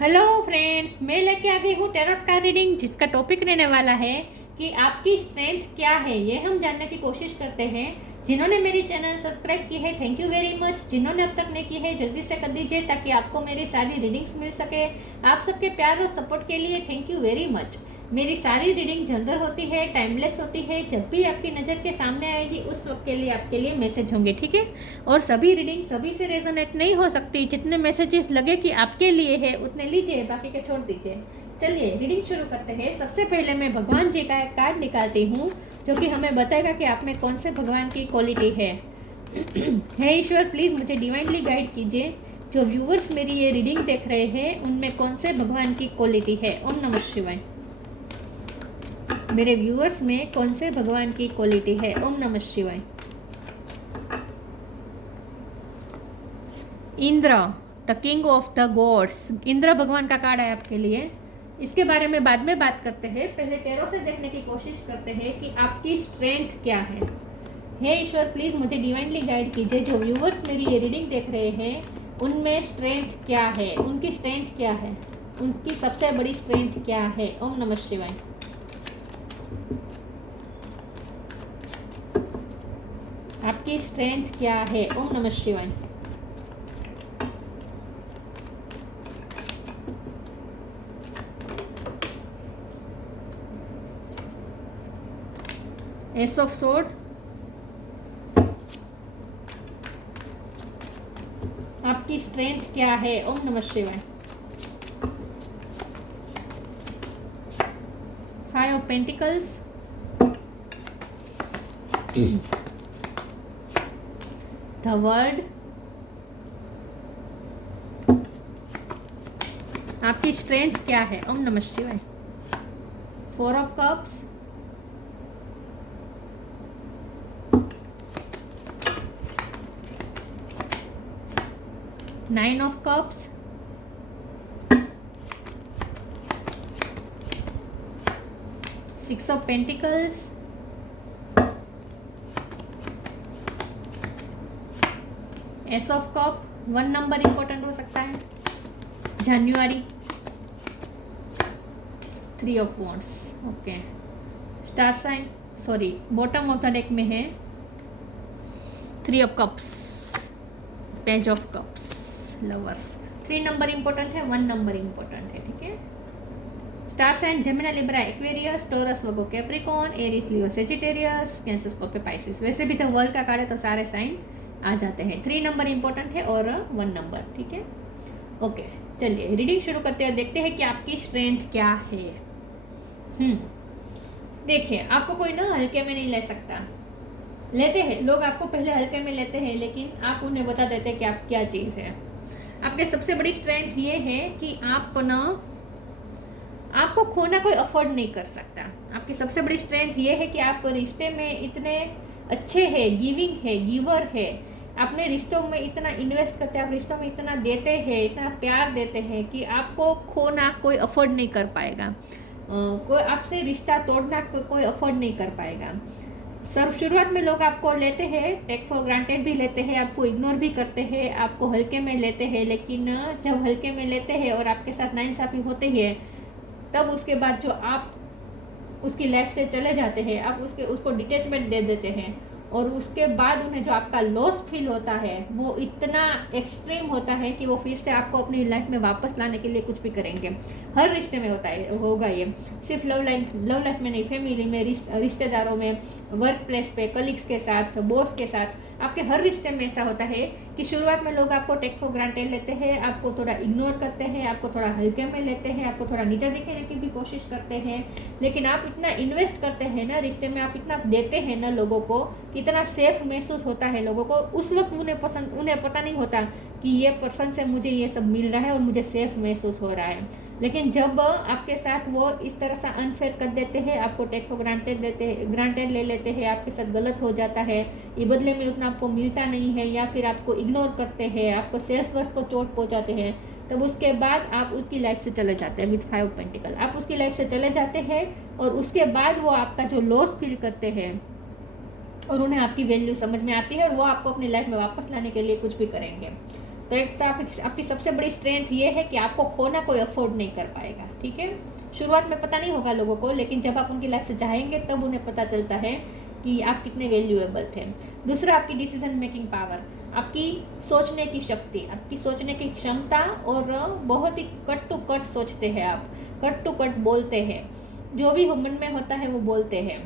Hello friends, मैं लेके आ गई हूँ टैरोट का रीडिंग, जिसका टॉपिक रहने वाला है कि आपकी स्ट्रेंथ क्या है। ये हम जानने की कोशिश करते हैं। जिन्होंने मेरी चैनल सब्सक्राइब की है, थैंक यू वेरी मच। जिन्होंने अब तक नहीं की है, जल्दी से कर दीजिए ताकि आपको मेरी सारी रीडिंग्स मिल सके। आप सबके प्यार और सपोर्ट के लिए थैंक यू वेरी मच। मेरी सारी रीडिंग जनरल होती है, टाइमलेस होती है। जब भी आपकी नज़र के सामने आएगी उस वक्त के लिए आपके लिए मैसेज होंगे, ठीक है। और सभी रीडिंग सभी से रेजोनेट नहीं हो सकती। जितने मैसेजेस लगे कि आपके लिए है उतने लीजिए, बाकी के छोड़ दीजिए। चलिए रीडिंग शुरू करते हैं। सबसे पहले मैं भगवान जी का एक कार्ड निकालती हूँ, जो कि हमें बताएगा कि आप में कौन से भगवान की क्वालिटी है। हे ईश्वर, प्लीज़ मुझे डिवाइनली गाइड कीजिए। जो व्यूवर्स मेरी ये रीडिंग देख रहे हैं उनमें कौन से भगवान की क्वालिटी है। ओम नमः शिवाय। मेरे व्यूअर्स में कौन से भगवान की क्वालिटी है। ओम नमः शिवाय। Indra, the king of the gods. Indra भगवान का कार्ड है आपके लिए। इसके बारे में बाद में बात करते हैं। पहले टैरो से देखने की कोशिश करते हैं कि आपकी स्ट्रेंथ क्या है। हे ईश्वर, प्लीज़ मुझे डिवाइनली गाइड कीजिए। जो व्यूवर्स मेरी ये रीडिंग देख रहे हैं उनमें स्ट्रेंथ क्या है, उनकी स्ट्रेंथ क्या है, उनकी सबसे बड़ी स्ट्रेंथ क्या है। ओम नमः शिवाय। आपकी स्ट्रेंथ क्या है। ओम नमः शिवाय। एस ऑफ सोर्ड, आपकी स्ट्रेंथ क्या है। ओम नमः शिवाय। Five of pentacles, the world, आपकी स्ट्रेंथ क्या है। ओम नमः शिवाय। Four of cups, nine of cups, six of pentacles, ace of cup. 1 number important हो सकता है। जनवरी, 3 of wands. Okay, star sign, sorry, bottom of the deck में है 3 of cups, page of cups, lovers. 3 number important है, 1 number important है, ठीक है। Star sign Gemini, Libra, Aquarius, Taurus, Virgo, Capricorn, Aries, Leo, Sagittarius, Cancer, Scorpio, Pisces. वैसे भी तो world का कार्ड है तो सारे साइन आ जाते हैं। 3 नंबर इंपॉर्टेंट है और 1 नंबर, ठीक है। ओके, चलिए रीडिंग शुरू करते हैं। देखते हैं कि आपकी स्ट्रेंथ क्या है। देखिए, आपको कोई ना हल्के में नहीं ले सकता। लेते हैं लोग आपको, पहले हल्के में लेते हैं, लेकिन आप उन्हें बता देते हैं कि आप क्या चीज़ है। आपकी सबसे बड़ी स्ट्रेंथ ये है कि आप ना, आपको खोना कोई अफोर्ड नहीं कर सकता। आपकी सबसे बड़ी स्ट्रेंथ ये है कि आप रिश्ते में इतने अच्छे हैं, गिविंग है, गिवर है। अपने रिश्तों में इतना इन्वेस्ट करते हैं, आप रिश्तों में इतना देते हैं, इतना प्यार देते हैं कि आपको खोना कोई अफोर्ड नहीं कर पाएगा। कोई आपसे रिश्ता तोड़ना कोई अफोर्ड नहीं कर पाएगा। शुरुआत में लोग आपको लेते हैं, टेक फॉर ग्रांटेड भी लेते हैं, आपको इग्नोर भी करते हैं, आपको हल्के में लेते हैं। लेकिन जब हल्के में लेते हैं और आपके साथ नाइंसाफ़ी होती है, तब उसके बाद जो आप उसकी लाइफ से चले जाते हैं, आप उसको डिटैचमेंट दे देते हैं, और उसके बाद उन्हें जो आपका लॉस फील होता है वो इतना एक्सट्रीम होता है कि वो फिर से आपको अपनी लाइफ में वापस लाने के लिए कुछ भी करेंगे। हर रिश्ते में होता है, होगा ये। सिर्फ लव लाइफ में नहीं, फैमिली में, रिश्तेदारों में, वर्क प्लेस पे, कलीग्स के साथ, बॉस के साथ, आपके हर रिश्ते में ऐसा होता है कि शुरुआत में लोग आपको टेक फॉर ग्रांटेड लेते हैं, आपको थोड़ा इग्नोर करते हैं, आपको थोड़ा हल्के में लेते हैं, आपको थोड़ा नीचा दिखाने की भी कोशिश करते हैं। लेकिन आप इतना इन्वेस्ट करते हैं ना रिश्ते में, आप इतना देते हैं ना लोगों को, कितना सेफ महसूस होता है लोगों को। उस वक्त उन्हें पता नहीं होता कि ये पर्सन से मुझे ये सब मिल रहा है और मुझे सेफ महसूस हो रहा है। लेकिन जब आपके साथ वो इस तरह से अनफेयर कर देते हैं, आपको टेक फॉर ग्रांटेड ले लेते हैं, आपके साथ गलत हो जाता है, ये बदले में उतना आपको मिलता नहीं है, या फिर आपको इग्नोर करते हैं, आपको सेल्फ वर्थ को चोट पहुंचाते हैं, तब उसके बाद आप उसकी लाइफ से चले जाते हैं। विथ 5 पेंटिकल आप उसकी लाइफ से चले जाते हैं, और उसके बाद वो आपका जो लॉस फील करते हैं और उन्हें आपकी वैल्यू समझ में आती है, और वो आपको अपनी लाइफ में वापस लाने के लिए कुछ भी करेंगे। तो एक तो आपकी सबसे बड़ी स्ट्रेंथ ये है कि आपको खोना कोई अफोर्ड नहीं कर पाएगा, ठीक है। शुरुआत में पता नहीं होगा लोगों को, लेकिन जब आप उनकी लाइफ से जाएंगे तब उन्हें पता चलता है कि आप कितने वैल्यूएबल थे। दूसरा, आपकी डिसीजन मेकिंग पावर, आपकी सोचने की शक्ति, आपकी सोचने की क्षमता, और बहुत ही कट टू कट सोचते हैं आप, कट टू कट बोलते हैं, जो भी मन में होता है वो बोलते हैं।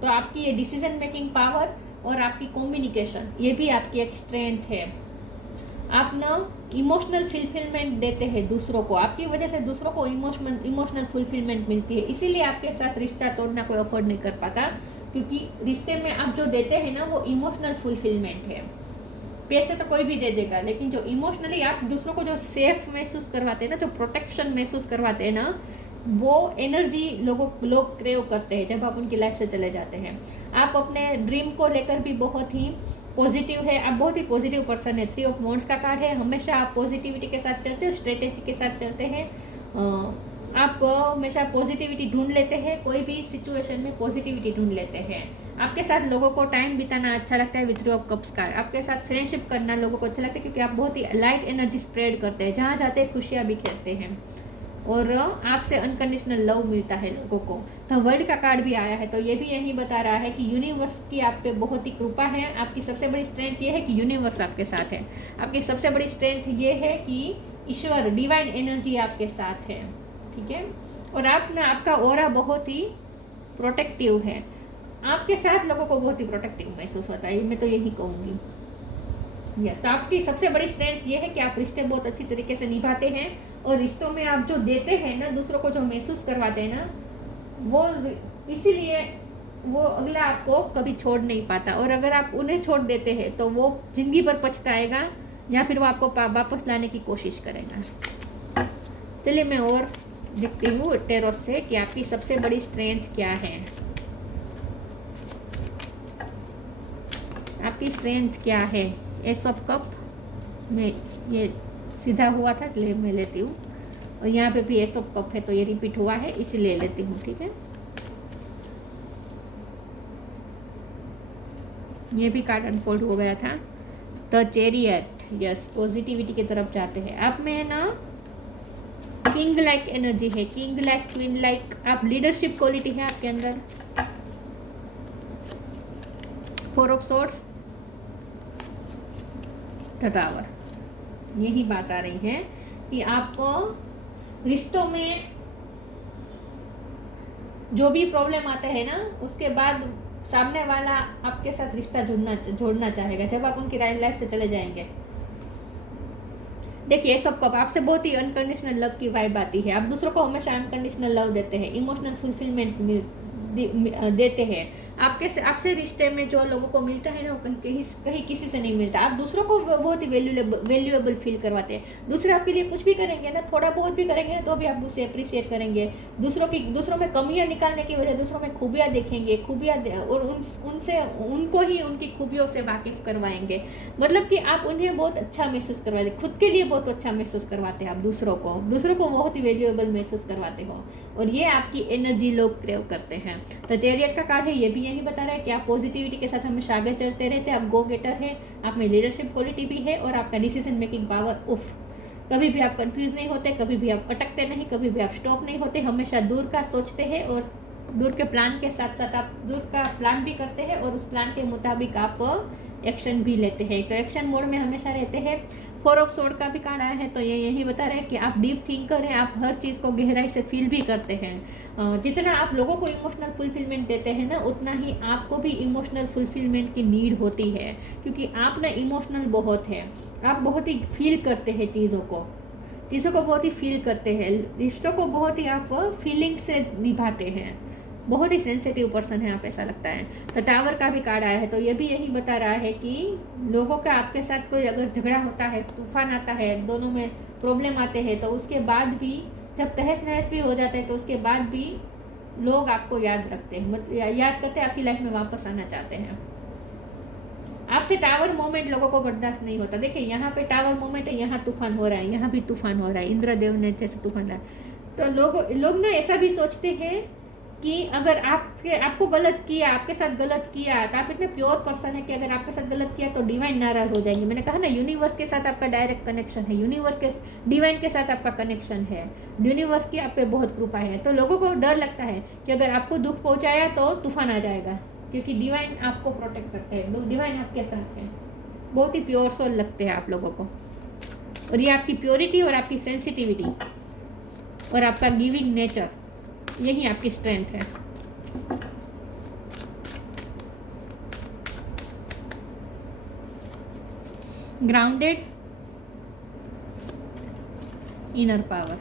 तो आपकी ये डिसीजन मेकिंग पावर और आपकी कम्युनिकेशन, ये भी आपकी एक स्ट्रेंथ है। आप ना इमोशनल फुलफिलमेंट देते हैं दूसरों को, आपकी वजह से दूसरों को इमोशनल फुलफिलमेंट मिलती है, इसीलिए आपके साथ रिश्ता तोड़ना कोई अफोर्ड नहीं कर पाता, क्योंकि रिश्ते में आप जो देते हैं ना वो इमोशनल फुलफिलमेंट है। पैसे तो कोई भी दे देगा, लेकिन जो इमोशनली आप दूसरों को जो सेफ महसूस करवाते हैं ना, जो प्रोटेक्शन महसूस करवाते हैं ना, वो एनर्जी लोग क्रेव करते हैं जब आप उनकी लाइफ से चले जाते हैं। आप अपने ड्रीम को लेकर भी बहुत ही पॉजिटिव है, आप बहुत ही पॉजिटिव पर्सन है। 3 ऑफ वांड्स का कार्ड है, हमेशा आप पॉजिटिविटी के साथ चलते हो, स्ट्रेटेजी के साथ चलते हैं, आप हमेशा पॉजिटिविटी ढूंढ लेते हैं, कोई भी सिचुएशन में पॉजिटिविटी ढूंढ लेते हैं। आपके साथ लोगों को टाइम बिताना अच्छा लगता है विद 3 ऑफ कप्स का। आपके साथ फ्रेंडशिप करना लोगों को अच्छा लगता है, क्योंकि आप बहुत ही लाइट एनर्जी स्प्रेड करते हैं, जहाँ जाते हैं खुशियाँ बिखेरते हैं, और आपसे अनकंडीशनल लव मिलता है लोगों को। तो वर्ल्ड का कार्ड भी आया है, तो ये भी यही बता रहा है कि यूनिवर्स की आप पे बहुत ही कृपा है। आपकी सबसे बड़ी स्ट्रेंथ ये है कि यूनिवर्स आपके साथ है। आपकी सबसे बड़ी स्ट्रेंथ ये है कि ईश्वर, डिवाइन एनर्जी आपके साथ है, ठीक है। और आपका ऑरा बहुत ही प्रोटेक्टिव है, आपके साथ लोगों को बहुत ही प्रोटेक्टिव महसूस होता है, मैं तो यही कहूँगी। यस, तो आपकी सबसे बड़ी स्ट्रेंथ ये है कि आप रिश्ते बहुत अच्छी तरीके से निभाते हैं, और रिश्तों में आप जो देते हैं ना, दूसरों को जो महसूस करवाते हैं ना, वो इसीलिए वो अगला आपको कभी छोड़ नहीं पाता। और अगर आप उन्हें छोड़ देते हैं तो वो जिंदगी भर पछताएगा, या फिर वो आपको वापस लाने की कोशिश करेगा। चलिए मैं और देखती हूँ टेरोस से कि आपकी सबसे बड़ी स्ट्रेंथ क्या है। आपकी स्ट्रेंथ क्या है? एस ऑफ कप में ये सीधा हुआ था, इसलिए मैं लेती हूँ, और यहाँ पे भी एस ऑफ कप है, तो ये रिपीट हुआ है, इसीलिए लेती हूँ, ठीक है। ये भी कार्ड अनफोल्ड हो गया था। द चैरियट, यस, पॉजिटिविटी की तरफ जाते हैं। आप में ना किंग लाइक एनर्जी है, किंग लाइक, क्वीन लाइक, आप लीडरशिप क्वालिटी है आपके अंदर। 4 ऑफ सोर्ड्स, द टावर, यही बात आ रही है कि आपको रिश्तों में जो भी प्रॉब्लम आते हैं ना, उसके बाद सामने वाला आपके साथ रिश्ता जोड़ना चाहेगा जब आप उनकी लाइफ से चले जाएंगे। देखिए, सब कब आपसे बहुत ही अनकंडीशनल लव की वाइब आती है, आप दूसरों को हमेशा अनकंडीशनल लव देते हैं, इमोशनल फुलफिलमेंट देते हैं। आपसे रिश्ते में जो लोगों को मिलता है ना, वो कहीं किसी से नहीं मिलता। आप दूसरों को बहुत ही वैल्यूएबल फील करवाते हैं। दूसरे आपके लिए कुछ भी करेंगे ना, थोड़ा बहुत भी करेंगे ना, तो भी आप उसे अप्रिशिएट करेंगे। दूसरों में कमियां निकालने की वजह दूसरों में खूबियां देखेंगे, और उनको ही उनकी खूबियों से वाकिफ करवाएंगे। मतलब कि आप उन्हें बहुत अच्छा महसूस करवाते, खुद के लिए बहुत अच्छा महसूस करवाते हैं। आप दूसरों को बहुत ही वैल्यूएबल महसूस करवाते हो, और ये आपकी एनर्जी लोग क्रेव करते हैं। तो चैरियट का कार्ड है, ये भी यही बता रहा है कि आप पॉजिटिविटी के साथ हमेशा आगे चलते रहते हैं, आप गो गेटर है, आप में लीडरशिप क्वालिटी भी है, और आपका डिसीजन मेकिंग पावर उफ, कभी भी आप कंफ्यूज नहीं होते, कभी भी आप अटकते नहीं, कभी भी आप स्टॉप नहीं होते, हमेशा दूर का सोचते हैं, और दूर के प्लान के साथ साथ आप दूर का प्लान भी करते हैं, और उस प्लान के मुताबिक आप एक्शन भी लेते हैं। तो एक्शन मोड में हमेशा रहते हैं। 4 ऑफ सोर्ड का भी कार्ड आया है, तो ये यही बता रहे हैं कि आप डीप थिंकर हैं, आप हर चीज़ को गहराई से फील भी करते हैं। जितना आप लोगों को इमोशनल फुलफिलमेंट देते हैं ना, उतना ही आपको भी इमोशनल फुलफिलमेंट की नीड होती है, क्योंकि आप ना इमोशनल बहुत है, आप बहुत ही फील करते हैं चीज़ों को बहुत ही फील करते हैं, रिश्तों को बहुत ही आप फीलिंग से निभाते हैं, बहुत ही सेंसिटिव पर्सन है आप, ऐसा लगता है। तो टावर का भी कार्ड आया है, तो ये भी यही बता रहा है कि लोगों का आपके साथ कोई अगर झगड़ा होता है, तूफान आता है, दोनों में प्रॉब्लम आते हैं, तो उसके बाद भी जब तहस नहस भी हो जाते हैं, तो उसके बाद भी लोग आपको याद रखते हैं, याद करते हैं, आपकी लाइफ में वापस आना चाहते हैं। आपसे टावर मोमेंट लोगों को बर्दाश्त नहीं होता। देखिए, यहाँ पे टावर मोमेंट है, यहाँ तूफान हो रहा है, यहाँ भी तूफान हो रहा है, इंद्रदेव ने जैसे तूफान लाया। तो लोग ना ऐसा भी सोचते हैं कि अगर आपको गलत किया, आपके साथ गलत किया, तो आप इतने प्योर पर्सन है कि अगर आपके साथ गलत किया तो डिवाइन नाराज हो जाएंगे। मैंने कहा ना, यूनिवर्स के साथ आपका डायरेक्ट कनेक्शन है, यूनिवर्स के डिवाइन के साथ आपका कनेक्शन है, यूनिवर्स की आप पे बहुत कृपा है। तो लोगों को डर लगता है कि अगर आपको दुख पहुंचाया तो तूफान आ जाएगा, क्योंकि डिवाइन आपको प्रोटेक्ट करते हैं, डिवाइन आपके साथ है। बहुत ही प्योर सोल लगते हैं आप लोगों को, और ये आपकी प्योरिटी और आपकी सेंसिटिविटी और आपका गिविंग नेचर, यही आपकी स्ट्रेंथ है। ग्राउंडेड, इनर पावर,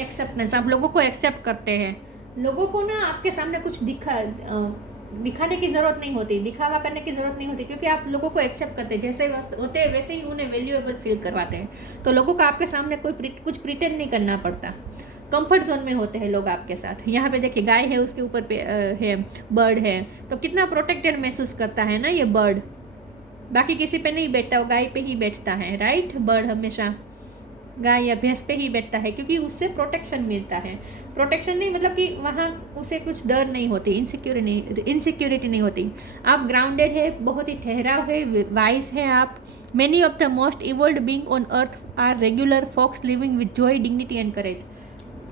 एक्सेप्टेंस, आप लोगों को एक्सेप्ट करते हैं। लोगों को ना आपके सामने कुछ दिखाने की ज़रूरत नहीं होती, दिखावा करने की ज़रूरत नहीं होती, क्योंकि आप लोगों को एक्सेप्ट करते हैं, जैसे होते हैं वैसे ही उन्हें वैल्यूएबल फील करवाते हैं। तो लोगों को आपके सामने कुछ प्रिटेंड नहीं करना पड़ता, कंफर्ट जोन में होते हैं लोग आपके साथ। यहाँ पे देखिए गाय है, उसके ऊपर पे है बर्ड है, तो कितना प्रोटेक्टेड महसूस करता है ना ये बर्ड। बाकी किसी पे नहीं बैठता, वो गाय पे ही बैठता है, राइट। बर्ड हमेशा गाय या भैंस पे ही बैठता है, क्योंकि उससे प्रोटेक्शन मिलता है। प्रोटेक्शन नहीं मतलब कि वहाँ उसे कुछ डर नहीं होती, इनसिक्योरिटी नहीं होती। आप ग्राउंडेड है, बहुत ही ठहराव है, वाइज है आप। Many of the most evolved being on earth are regular folks living with joy, dignity and courage.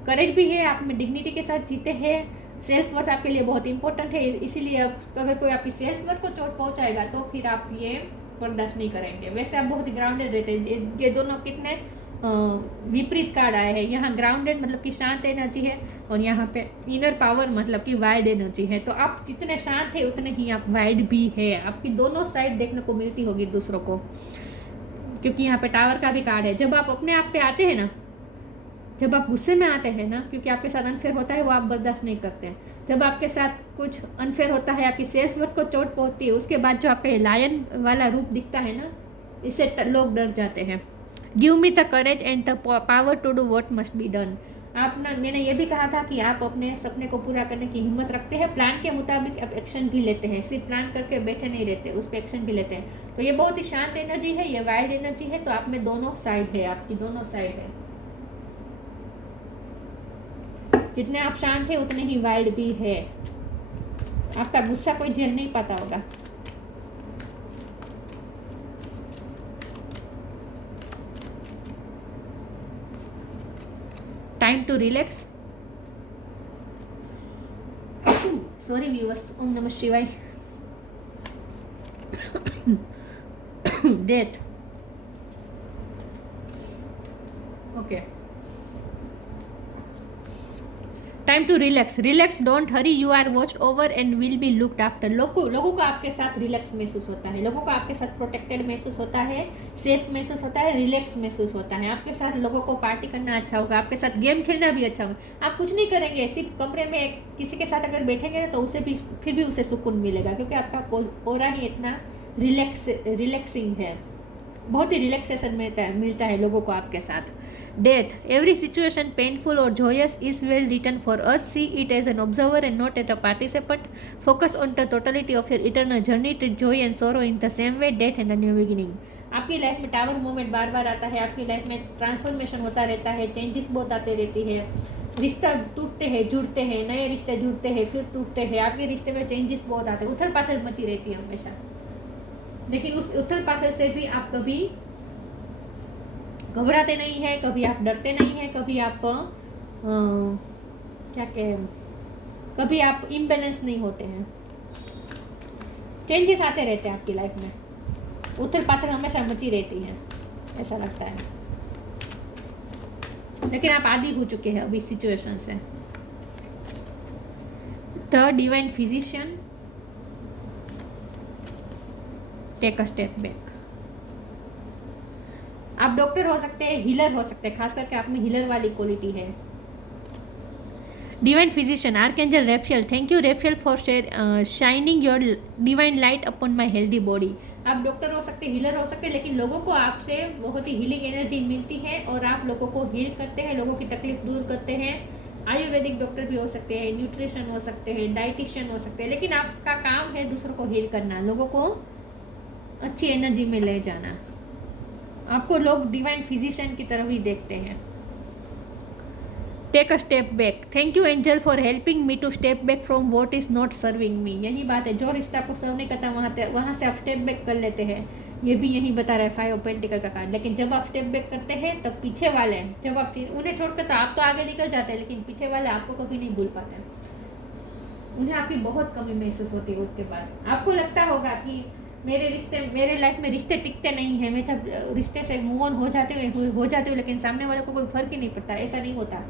Courage भी है, आप में डिग्निटी के साथ जीते हैं। सेल्फ वर्थ आपके लिए बहुत इंपॉर्टेंट है, इसीलिए अगर कोई आपकी सेल्फ वर्थ को चोट पहुंचाएगा तो फिर आप ये बर्दाश्त नहीं करेंगे। वैसे आप बहुत ही ग्राउंडेड रहते हैं। ये दोनों कितने विपरीत कार्ड आए हैं। यहाँ ग्राउंडेड मतलब कि शांत एनर्जी है, और यहाँ पे इनर पावर मतलब कि वाइल्ड एनर्जी है। तो आप जितने शांत है उतने ही आप वाइल्ड भी है। आपकी दोनों साइड देखने को मिलती होगी दूसरों को, क्योंकि यहाँ पे टावर का भी कार्ड है। जब आप अपने आप पे आते हैं ना, जब आप गुस्से में आते हैं ना, क्योंकि आपके साथ अनफेयर होता है, वो आप बर्दाश्त नहीं करते हैं। जब आपके साथ कुछ अनफेयर होता है, आपकी सेल्फ वर्थ को चोट पहुंचती है, उसके बाद जो आपका ये लायन वाला रूप दिखता है ना, इससे लोग डर जाते हैं। Give me the courage and the power to do what must be done. आप ना, मैंने ये भी कहा था कि आप अपने सपने को पूरा करने की हिम्मत रखते हैं, प्लान के मुताबिक आप एक्शन भी लेते हैं, सिर्फ प्लान करके बैठे नहीं रहते, उस पर एक्शन भी लेते हैं। तो ये बहुत ही शांत एनर्जी है, ये वाइल्ड एनर्जी है। तो आप में दोनों साइड है, आपकी दोनों साइड है। जितने आप शांत है उतने ही वाइल्ड भी है। आपका गुस्सा कोई झेल नहीं पाता होगा। Time to relax. Sorry viewers, ओम नमः शिवाय। Death, okay. Time to relax. Relax, don't hurry, you are watched over and will be looked after. लोगों को आपके साथ रिलैक्स महसूस होता है, लोगों को आपके साथ प्रोटेक्टेड महसूस होता है, सेफ महसूस होता है, रिलैक्स महसूस होता है। आपके साथ लोगों को पार्टी करना अच्छा होगा, आपके साथ गेम खेलना भी अच्छा होगा। आप कुछ नहीं करेंगे, सिर्फ कमरे में किसी के साथ अगर बैठेंगे तो उसे भी फिर भी उसे सुकून मिलेगा, क्योंकि आपका ऑरा ही इतना रिलैक्सिंग है। बहुत ही रिलैक्सेशन मिलता है लोगों को आपके साथ। डेथ, एवरी सिचुएशन पेनफुल और joyous is well written for us. See it as an observer and not as a participant. Focus on the totality of your eternal journey. Treat joy and sorrow in the same way. Death and a new beginning. आपकी life में tower moment बार बार आता है, आपकी life में transformation होता रहता है, changes बहुत आते रहती है, रिश्ता टूटते हैं, जुड़ते हैं, नए रिश्ते जुड़ते हैं, फिर टूटते हैं। आपके रिश्ते में चेंजेस बहुत आते हैं, उथल पाथल मची रहती है हमेशा। लेकिन उस उथल पाथल से भी आप कभी घबराते नहीं है, कभी आप डरते नहीं है, कभी आप क्या कहें, कभी आप इम्बैलेंस नहीं होते हैं। चेंजेस आते रहते हैं आपकी लाइफ में, उथल पाथल हमेशा मची रहती है, ऐसा लगता है। लेकिन आप आदी हो चुके हैं अभी इस सिचुएशन से। The divine physician, take a step back. आप डॉक्टर हो सकते हैं, हीलर हो सकते हैं, खास करके आप में हीलर वाली क्वालिटी है। Divine physician, archangel Raphael, thank you Raphael for shining your divine light upon my healthy body. आप डॉक्टर हो सकते हैं, हीलर हो सकते हैं, लेकिन लोगों को आपसे बहुत ही हीलिंग एनर्जी मिलती है और आप लोगों को हील करते हैं, लोगों की तकलीफ दूर करते हैं। आयुर्वेदिक डॉक्टर भी हो सकते हैं, न्यूट्रिशन हो सकते हैं, डाइटिशियन हो सकते हैं, लेकिन आपका काम है दूसरों को हील करना, लोगों को अच्छी एनर्जी में ले जाना। आपको लोग डिवाइन फिजिशियन की तरफ ही देखते हैं। Take a step back. Thank you angel for helping me to step back from what is not serving me. यही बात है, जो रिश्ता आपको सर्व नहीं करता वहाँ से आप स्टेप बैक कर लेते हैं। ये भी यही बता रहा है 5 ऑफ पेंटिकल का कार्ड। लेकिन जब आप स्टेप बैक करते हैं तब पीछे वाले, जब आप उन्हें छोड़कर तो आप तो आगे निकल जाते हैं, लेकिन पीछे वाले आपको कभी नहीं भूल पाते। उन्हें आपकी बहुत कमी महसूस होती है। उसके बाद आपको लगता होगा कि मेरे लाइफ में रिश्ते टिकते नहीं हैं, मैं जब रिश्ते से मूव ऑन हो जाते हुए लेकिन सामने वाले को कोई फर्क ही नहीं पड़ता। ऐसा नहीं होता।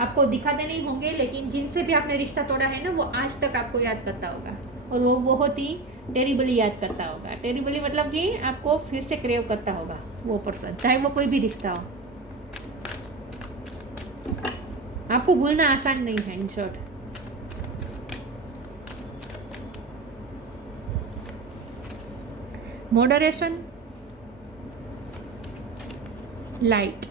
आपको दिखाते नहीं होंगे, लेकिन जिनसे भी आपने रिश्ता तोड़ा है ना, वो आज तक आपको याद करता होगा, और वो बहुत ही टेरिबली याद करता होगा। टेरिबली मतलब कि आपको फिर से क्रेव करता होगा वो पर्सन, चाहे वो कोई भी रिश्ता हो। आपको भूलना आसान नहीं है, in short. Moderation, light.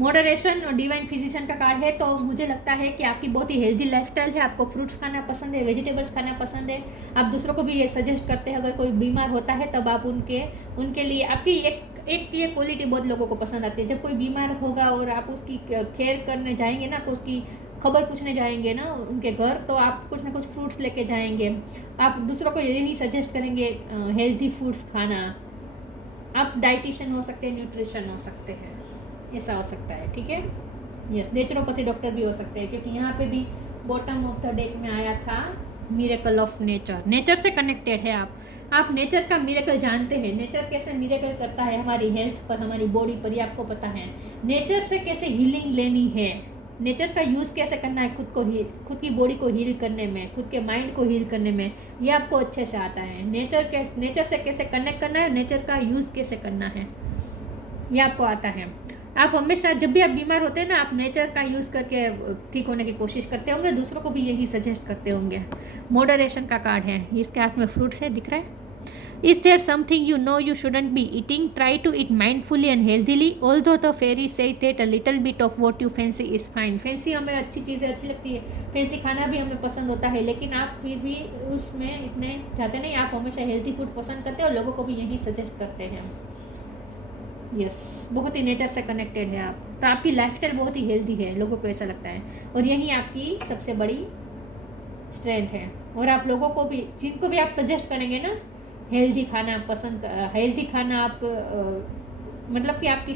Moderation और डिवाइन फिजिशियन का कार्ड है, तो मुझे लगता है कि आपकी बहुत ही हेल्दी लाइफस्टाइल है। आपको फ्रूट्स खाना पसंद है, वेजिटेबल्स खाना पसंद है। आप दूसरों को भी ये सजेस्ट करते हैं, अगर कोई बीमार होता है तब आप उनके लिए आपकी एक ये क्वालिटी बहुत लोगों को पसंद आती है। जब कोई बीमार होगा और आप उसकी केयर करने जाएंगे ना, तो उसकी खबर पूछने जाएंगे ना उनके घर, तो आप कुछ ना कुछ फ्रूट्स लेके जाएंगे। आप दूसरों को यही सजेस्ट करेंगे हेल्दी फूड्स खाना। आप डाइटिशियन हो सकते हैं, न्यूट्रिशन हो सकते हैं, ऐसा हो सकता है, ठीक है। यस, नेचुरोपैथी डॉक्टर भी हो सकते हैं, क्योंकि यहाँ पे भी बॉटम ऑफ द डेक में आया था मिरेकल ऑफ नेचर। नेचर से कनेक्टेड है आप नेचर का मिरेकल जानते हैं। नेचर कैसे मिरेकल करता है हमारी हेल्थ पर, हमारी बॉडी पर, ये आपको पता है। नेचर से कैसे हीलिंग लेनी है, नेचर का यूज़ कैसे करना है खुद की बॉडी को हील करने में, खुद के माइंड को हील करने में, ये आपको अच्छे से आता है। नेचर से कैसे कनेक्ट करना है, नेचर का यूज़ कैसे करना है, ये आपको आता है। आप हमेशा जब भी आप बीमार होते हैं ना, आप नेचर का यूज़ करके ठीक होने की कोशिश करते होंगे, दूसरों को भी यही सजेस्ट करते होंगे। मॉडरेशन का कार्ड है, इसके हाथ में फ्रूट्स है, दिख रहा है। Is there something you know you shouldn't be eating? Try to eat mindfully and healthily. Although the fairy say that a little bit of what you fancy is fine. Fancy हमें अच्छी चीज़ें अच्छी लगती है, फैंसी खाना भी हमें पसंद होता है, लेकिन आप फिर भी उसमें इतने जाते नहीं। आप हमेशा हेल्थी फूड पसंद करते हैं और लोगों को भी यही सजेस्ट करते हैं। यस, बहुत ही नेचर से कनेक्टेड है आप, तो आपकी लाइफस्टाइल बहुत ही हेल्दी है, लोगों को ऐसा लगता है। और यही आपकी सबसे बड़ी स्ट्रेंथ है। और आप लोगों को भी, जिनको भी आप सजेस्ट करेंगे ना हेल्दी खाना पसंद, हेल्दी खाना आप मतलब कि आप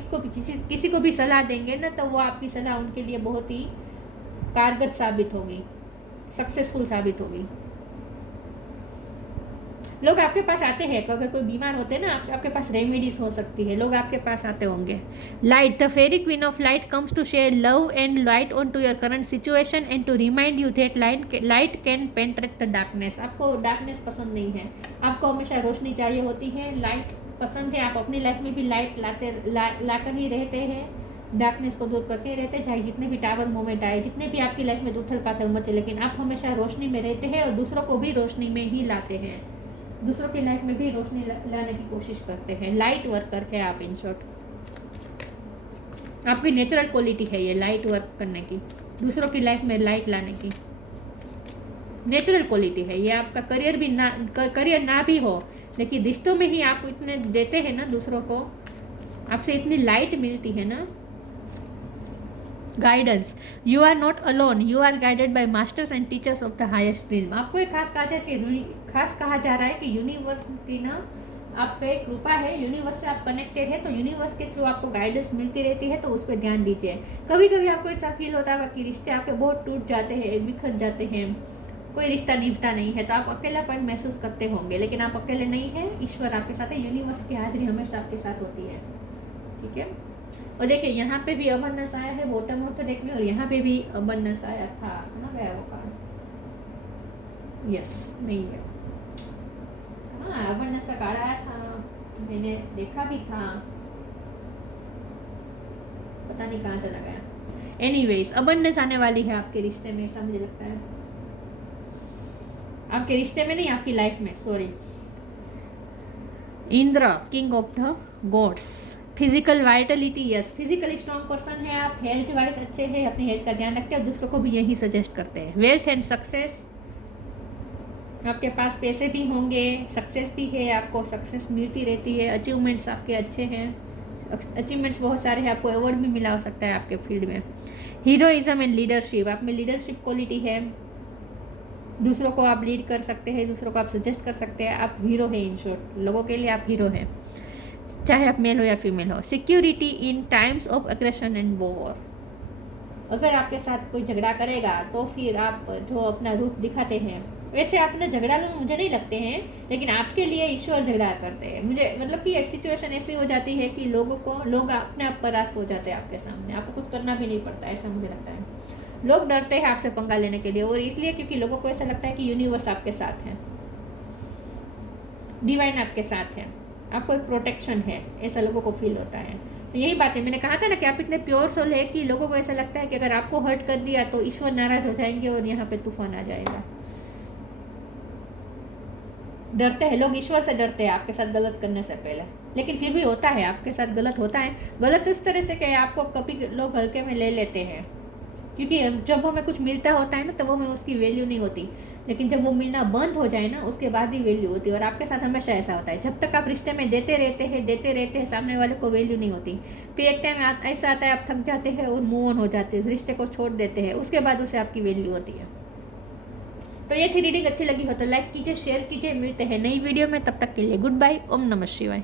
किसी को भी सलाह देंगे ना, तो वो आपकी सलाह उनके लिए बहुत ही कारगर साबित होगी, सक्सेसफुल साबित होगी। लोग आपके पास आते हैं, अगर कोई बीमार होते हैं ना, आपके पास रेमेडीज हो सकती है, लोग आपके पास आते होंगे। Light, the fairy queen of light comes to share love and light on to your current situation and to remind you that light can penetrate the darkness. आपको डार्कनेस पसंद नहीं है, आपको हमेशा रोशनी चाहिए होती है, लाइट पसंद है। आप अपनी लाइफ में भी लाइट लाकर ही रहते हैं, डार्कनेस को दूर करके रहते हैं, चाहे जितने भी टावर मोमेंट आए, जितने भी आपकी लाइफ में उथल पाथल मचे, लेकिन आप हमेशा रोशनी में रहते हैं और दूसरों को भी रोशनी में ही लाते हैं, दूसरों की लाइफ में भी रोशनी लाने की कोशिश करते हैं। लाइट वर्कर है आप, इन शॉर्ट। आपकी नेचुरल क्वालिटी है ये, लाइट वर्क करने की, दूसरों की लाइफ में लाइट लाने की नेचुरल क्वालिटी है ये। आपका करियर ना भी हो, लेकिन रिश्तों में ही आप इतने देते हैं ना दूसरों को, आपसे इतनी लाइट मिलती है ना। Guidance, you are not alone, you are guided by masters and teachers of the highest dream. आपको एक खास कहा जा रहा है कि यूनिवर्स की ना आप पे कृपा है, यूनिवर्स से आप कनेक्टेड है, तो यूनिवर्स के थ्रू आपको गाइडेंस मिलती रहती है, तो उस पर ध्यान दीजिए। कभी कभी आपको ऐसा फील होता है कि रिश्ते आपके बहुत टूट जाते हैं, बिखर जाते हैं, कोई रिश्ता निभता नहीं है, तो आप अकेलापन महसूस करते होंगे, लेकिन आप अकेले नहीं हैं, ईश्वर आपके साथ है, यूनिवर्स की हाजिरी हमेशा आपके साथ होती है, ठीक है। और देखिए यहाँ पे भी अबंडेंस आया है बॉटम ऑफ द डेक में, और यहाँ पे भी अबंडेंस आया था। कहाँ गया वो कार्ड? यस, नहीं है। हाँ, अबंडेंस का कार्ड आया था, मैंने देखा भी था, पता नहीं कहाँ चला गया। एनीवेज, अबंडेंस आने वाली है आपके रिश्ते में, ऐसा मुझे लगता है। आपके रिश्ते में नहीं, आपकी लाइफ में, sorry. Indra, king of the gods. Physical Vitality, yes, physically strong person है आप, हेल्थ वाइज अच्छे हैं, अपनी हेल्थ का ध्यान रखते हैं और दूसरों को भी यही सजेस्ट करते हैं। वेल्थ एंड सक्सेस, आपके पास पैसे भी होंगे, सक्सेस भी है, आपको सक्सेस मिलती रहती है, अचीवमेंट्स आपके अच्छे हैं, अचीवमेंट्स बहुत सारे हैं, आपको अवार्ड भी मिला हो सकता है आपके फील्ड में। हीरोइज्म एंड लीडरशिप, आप में लीडरशिप क्वालिटी है, दूसरों को आप लीड कर सकते हैं, दूसरों को आप सजेस्ट कर सकते हैं, आप हीरो हैं, इन शॉर्ट लोगों के लिए आप हीरो हैं, चाहे आप मेल हो या फीमेल हो। Security in times of aggression and war, अगर आपके साथ कोई झगड़ा करेगा तो फिर आप जो अपना रूप दिखाते हैं, वैसे आप ना झगड़ा लोग मुझे नहीं लगते हैं, लेकिन आपके लिए ईश्वर झगड़ा करते हैं मुझे, मतलब कि सिचुएशन ऐसी हो जाती है कि लोग अपने आप परास्त हो जाते हैं आपके सामने, आपको कुछ करना भी नहीं पड़ता, ऐसा मुझे लगता है। लोग डरते हैं आपसे पंगा लेने के लिए, और इसलिए क्योंकि लोगों को ऐसा लगता है कि यूनिवर्स आपके साथ है, डिवाइन आपके साथ है, आपको एक प्रोटेक्शन है, ऐसा लोगों को फील होता है। तो यही बात है, मैंने कहा था ना कि आप इतने प्योर सोल है कि लोगों को ऐसा लगता है कि अगर आपको हर्ट कर दिया तो ईश्वर नाराज हो जाएंगे और यहाँ पे तूफान आ जाएगा। डरते हैं लोग, ईश्वर से डरते हैं आपके साथ गलत करने से पहले, लेकिन फिर भी होता है आपके साथ गलत होता है। गलत इस तरह से कि आपको कभी लोग हल्के में ले लेते हैं, क्योंकि जब हमें कुछ मिलता होता है ना तब हमें उसकी वैल्यू नहीं होती, लेकिन जब वो मिलना बंद हो जाए ना उसके बाद ही वैल्यू होती है। और आपके साथ हमेशा ऐसा होता है, जब तक आप रिश्ते में देते रहते हैं सामने वाले को वैल्यू नहीं होती, फिर एक टाइम ऐसा आता है आप थक जाते हैं और मूव ऑन हो जाते हैं, रिश्ते को छोड़ देते हैं, उसके बाद उसे आपकी वैल्यू होती है। तो ये थी रीडिंग, अच्छी लगी हो तो लाइक कीजिए, शेयर कीजिए, मिलते हैं नई वीडियो में, तब तक के लिए गुड बाय, ओम नमः शिवाय।